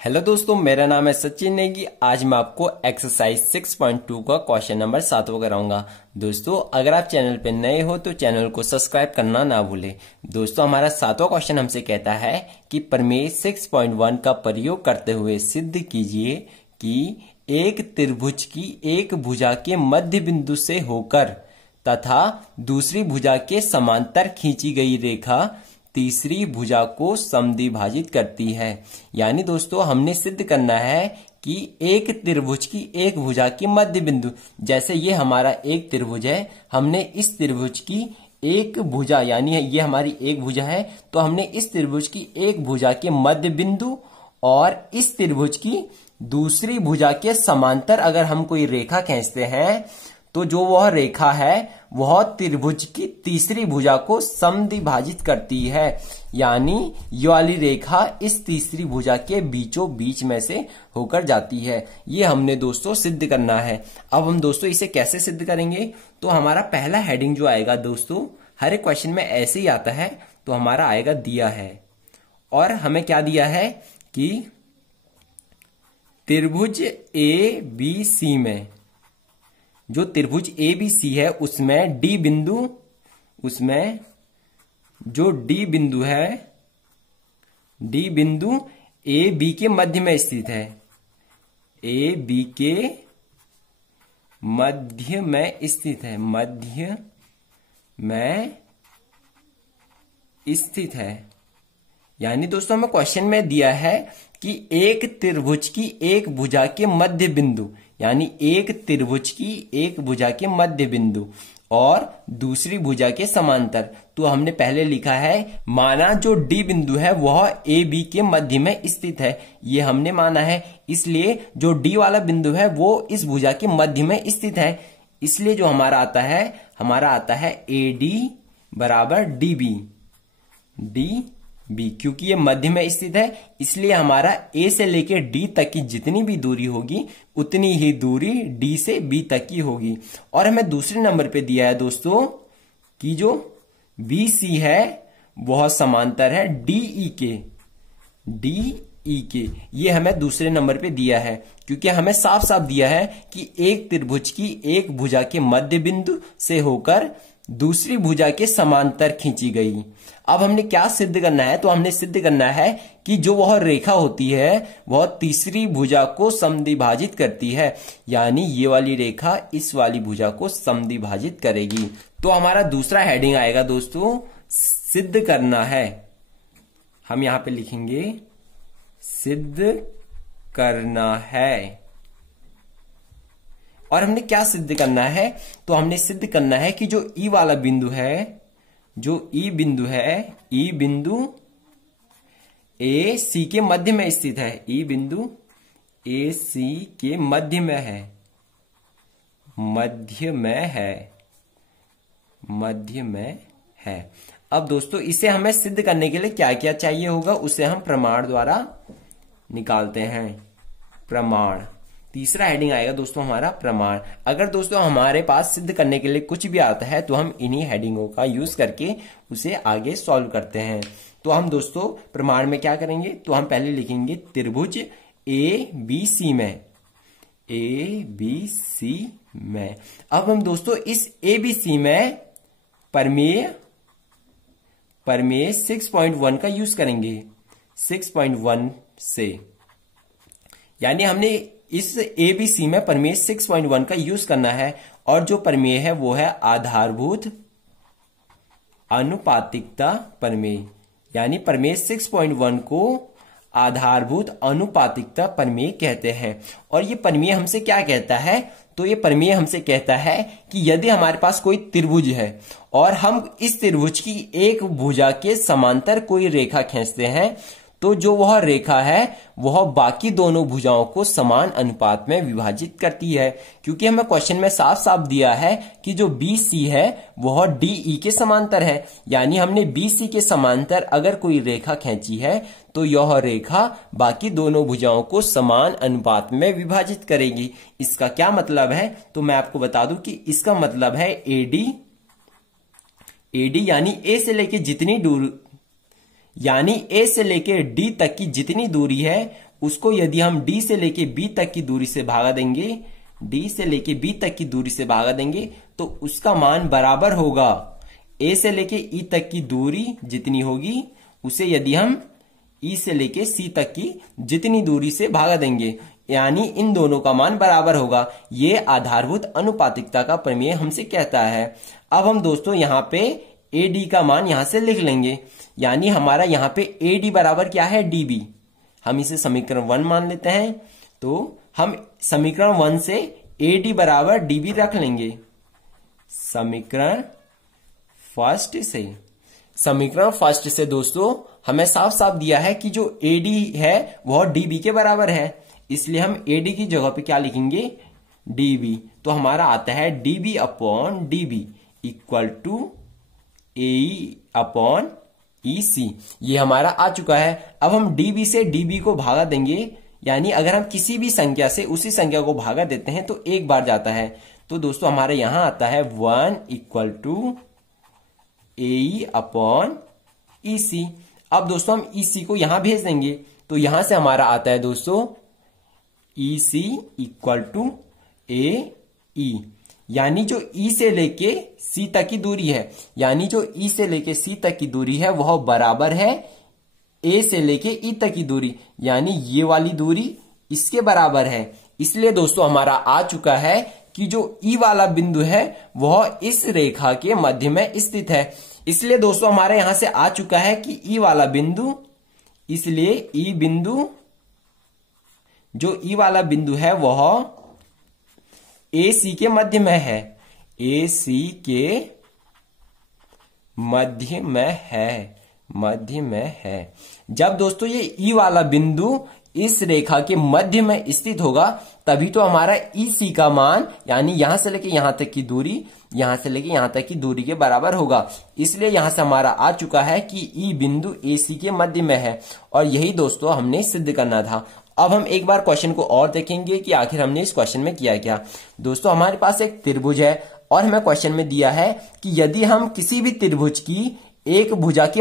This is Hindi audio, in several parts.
हेलो दोस्तों, मेरा नाम है सचिन नेगी। आज मैं आपको एक्सरसाइज 6.2 का क्वेश्चन नंबर 7वां कराऊंगा। दोस्तों, अगर आप चैनल पे नए हो तो चैनल को सब्सक्राइब करना ना भूलें। दोस्तों, हमारा 7वां क्वेश्चन हमसे कहता है कि प्रमेय 6.1 का प्रयोग करते हुए सिद्ध कीजिए कि एक त्रिभुज की एक भुजा के मध्य बिंदु से होकर तथा दूसरी भुजा के समांतर खींची गई रेखा तीसरी भुजा को समद्विभाजित करती है। यानी दोस्तों, हमने सिद्ध करना है कि एक त्रिभुज की एक भुजा की मध्य बिंदु, जैसे ये हमारा एक त्रिभुज है, हमने इस त्रिभुज की एक भुजा, यानी ये हमारी एक भुजा है, तो हमने इस त्रिभुज की एक भुजा के मध्य बिंदु और इस त्रिभुज की दूसरी भुजा के समांतर अगर हम कोई रेखा खींचते हैं तो जो वह रेखा है वह त्रिभुज की तीसरी भुजा को समद्विभाजित करती है। यानी ये वाली रेखा इस तीसरी भुजा के बीचों बीच में से होकर जाती है। ये हमने दोस्तों सिद्ध करना है। अब हम दोस्तों इसे कैसे सिद्ध करेंगे, तो हमारा पहला हेडिंग जो आएगा दोस्तों, हर एक क्वेश्चन में ऐसे ही आता है, तो हमारा आएगा दिया है, और हमें क्या दिया है कि त्रिभुज ए बी सी में, जो त्रिभुज ए बी सी है उसमें डी बिंदु, उसमें जो डी बिंदु है, डी बिंदु ए बी के मध्य में स्थित है, ए बी के मध्य में स्थित है, मध्य में स्थित है। यानी दोस्तों हमें क्वेश्चन में दिया है कि एक त्रिभुज की एक भुजा के मध्य बिंदु, यानी एक त्रिभुज की एक भुजा के मध्य बिंदु और दूसरी भुजा के समांतर। तो हमने पहले लिखा है, माना जो डी बिंदु है वह ए बी के मध्य में स्थित है, ये हमने माना है। इसलिए जो डी वाला बिंदु है वो इस भुजा के मध्य में स्थित है। इसलिए जो हमारा आता है ए डी बराबर डी बी, डी बी, क्योंकि ये मध्य में स्थित है इसलिए हमारा ए से लेकर डी तक की जितनी भी दूरी होगी उतनी ही दूरी डी से बी तक की होगी। और हमें दूसरे नंबर पे दिया है दोस्तों कि जो बी सी है वह समांतर है डीई के, डीई के। ये हमें दूसरे नंबर पे दिया है, क्योंकि हमें साफ साफ दिया है कि एक त्रिभुज की एक भुजा के मध्य बिंदु से होकर दूसरी भुजा के समांतर खींची गई। अब हमने क्या सिद्ध करना है, तो हमने सिद्ध करना है कि जो वह रेखा होती है वह तीसरी भुजा को समद्विभाजित करती है, यानी ये वाली रेखा इस वाली भुजा को समद्विभाजित करेगी। तो हमारा दूसरा हेडिंग आएगा दोस्तों, सिद्ध करना है। हम यहां पे लिखेंगे सिद्ध करना है। और हमने क्या सिद्ध करना है, तो हमने सिद्ध करना है कि जो ई वाला बिंदु है, जो ई बिंदु है, ई बिंदु ए सी के मध्य में स्थित है, ई बिंदु ए सी के मध्य में है, मध्य में है, मध्य में है। अब दोस्तों इसे हमें सिद्ध करने के लिए क्या क्या चाहिए होगा, उसे हम प्रमाण द्वारा निकालते हैं। प्रमाण, तीसरा हेडिंग आएगा दोस्तों हमारा प्रमाण। अगर दोस्तों हमारे पास सिद्ध करने के लिए कुछ भी आता है तो हम इन्हीं हेडिंगों का यूज करके उसे आगे सॉल्व करते हैं। तो हम दोस्तों प्रमाण में क्या करेंगे, तो हम पहले लिखेंगे त्रिभुज ए बी सी में, ए बी सी में। अब हम दोस्तों इस ए बी सी में प्रमेय 6.1 का यूज करेंगे, 6.1 से। यानी हमने इस एबीसी में प्रमेय 6.1 का यूज करना है, और जो प्रमेय है वो है आधारभूत अनुपातिकता प्रमेय। यानी प्रमेय 6.1 को आधारभूत अनुपातिकता प्रमेय कहते हैं। और ये प्रमेय हमसे क्या कहता है, तो ये प्रमेय हमसे कहता है कि यदि हमारे पास कोई त्रिभुज है और हम इस त्रिभुज की एक भुजा के समांतर कोई रेखा खींचते हैं, तो जो वह रेखा है वह बाकी दोनों भुजाओं को समान अनुपात में विभाजित करती है। क्योंकि हमें क्वेश्चन में साफ साफ दिया है कि जो BC है वह DE के समांतर है, यानी हमने BC के समांतर अगर कोई रेखा खींची है तो यह रेखा बाकी दोनों भुजाओं को समान अनुपात में विभाजित करेगी। इसका क्या मतलब है, तो मैं आपको बता दूं कि इसका मतलब है AD यानी A से लेके जितनी दूर, यानी ए से लेकर डी तक की जितनी दूरी है उसको यदि हम डी से लेके बी तक की दूरी से भागा देंगे, डी से लेके बी तक की दूरी से भागा देंगे, तो उसका मान बराबर होगा ए से लेके ई तक की दूरी जितनी होगी उसे यदि हम ई से लेके सी तक की जितनी दूरी से भागा देंगे, यानी इन दोनों का मान बराबर होगा। ये आधारभूत अनुपातिकता का प्रमेय हमसे कहता है। अब हम दोस्तों यहाँ पे AD का मान यहां से लिख लेंगे, यानी हमारा यहाँ पे AD बराबर क्या है, DB। हम इसे समीकरण 1 मान लेते हैं, तो हम समीकरण 1 से AD बराबर DB रख लेंगे। समीकरण फर्स्ट से दोस्तों हमें साफ साफ दिया है कि जो AD है वह DB के बराबर है, इसलिए हम AD की जगह पे क्या लिखेंगे, DB। तो हमारा आता है DB upon DB equal to AE upon EC। ये हमारा आ चुका है। अब हम DB से DB को भागा देंगे, यानी अगर हम किसी भी संख्या से उसी संख्या को भागा देते हैं तो एक बार जाता है। तो दोस्तों हमारे यहां आता है 1 equal to AE upon EC। अब दोस्तों हम EC को यहां भेज देंगे, तो यहां से हमारा आता है दोस्तों EC इक्वल टू AE, यानी जो E से लेके C तक की दूरी है, यानी जो E से लेके C तक की दूरी है वह बराबर है A से लेके E तक की दूरी, यानी ये वाली दूरी इसके बराबर है। इसलिए दोस्तों हमारा आ चुका है कि जो E वाला बिंदु है वह इस रेखा के मध्य में स्थित है। इसलिए दोस्तों हमारे यहां से आ चुका है कि E वाला बिंदु, इसलिए E बिंदु, जो E वाला बिंदु है वह AC के मध्य में है, AC के मध्य में है। जब दोस्तों ये E वाला बिंदु इस रेखा के मध्य में स्थित होगा तभी तो हमारा EC का मान, यानी यहां से लेके यहां तक की दूरी, यहां से लेके यहां तक की दूरी के बराबर होगा। इसलिए यहां से हमारा आ चुका है कि E बिंदु AC के मध्य में है, और यही दोस्तों हमने सिद्ध करना था। अब हम एक बार क्वेश्चन को और देखेंगे कि आखिर हमने इस क्वेश्चन में किया क्या। दोस्तों हमारे पास एक त्रिभुज है और हमें क्वेश्चन में दिया है कि यदि हम किसी भी त्रिभुज की एक भुजा के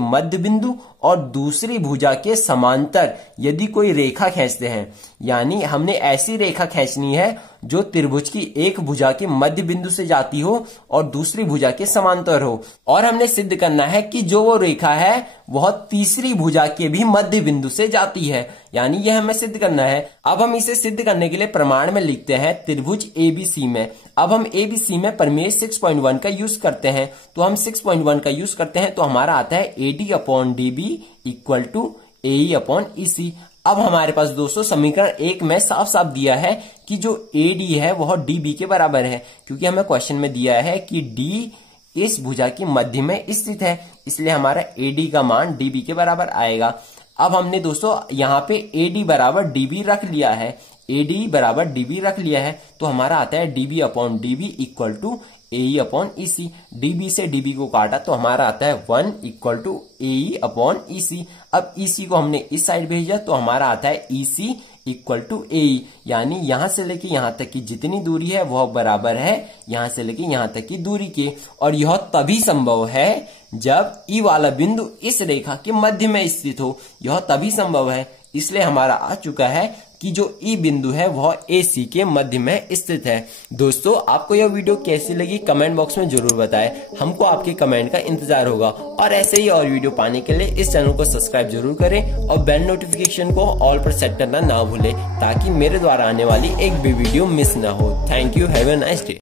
मध्य बिंदु और दूसरी भुजा के समांतर यदि कोई रेखा खींचते हैं, यानी हमने ऐसी रेखा खींचनी है जो त्रिभुज की एक भुजा के मध्य बिंदु से जाती हो और दूसरी भुजा के समांतर हो, और हमने सिद्ध करना है कि जो वो रेखा है वह तीसरी भुजा के भी मध्य बिंदु से जाती है, यानी यह हमें सिद्ध करना है। अब हम इसे सिद्ध करने के लिए प्रमाण में लिखते हैं त्रिभुज ABC में। अब हम ABC में प्रमेय 6.1 का यूज करते हैं, तो हम 6.1 का यूज करते हैं, तो हमारा आता है AD upon DB equal to AE upon EC। अब हमारे पास दोस्तों समीकरण 1 में साफ साफ दिया है कि जो AD है वह DB के बराबर है, क्योंकि हमें क्वेश्चन में दिया है कि D इस भुजा की मध्य में स्थित है, इसलिए हमारा AD का मान DB के बराबर आएगा। अब हमने दोस्तों यहाँ पे AD बराबर DB रख लिया है, AD बराबर DB रख लिया है, तो हमारा आता है DB upon DB equal to AE upon EC। DB से DB को काटा तो हमारा आता है 1 equal to AE upon EC। अब EC को हमने इस साइड भेजा तो हमारा आता है EC इक्वल टू AE, यानी यहां से लेके यहां तक की जितनी दूरी है वह बराबर है यहां से लेके यहां तक की दूरी के। और यह तभी संभव है जब E वाला बिंदु इस रेखा के मध्य में स्थित हो, यह तभी संभव है। इसलिए हमारा आ चुका है कि जो E बिंदु है वह AC के मध्य में स्थित है। दोस्तों आपको यह वीडियो कैसी लगी कमेंट बॉक्स में जरूर बताएं, हमको आपके कमेंट का इंतजार होगा। और ऐसे ही और वीडियो पाने के लिए इस चैनल को सब्सक्राइब जरूर करें और बेल नोटिफिकेशन को ऑल पर सेट करना ना भूलें, ताकि मेरे द्वारा आने वाली एक भी वीडियो मिस ना हो। Thank you, have a nice day.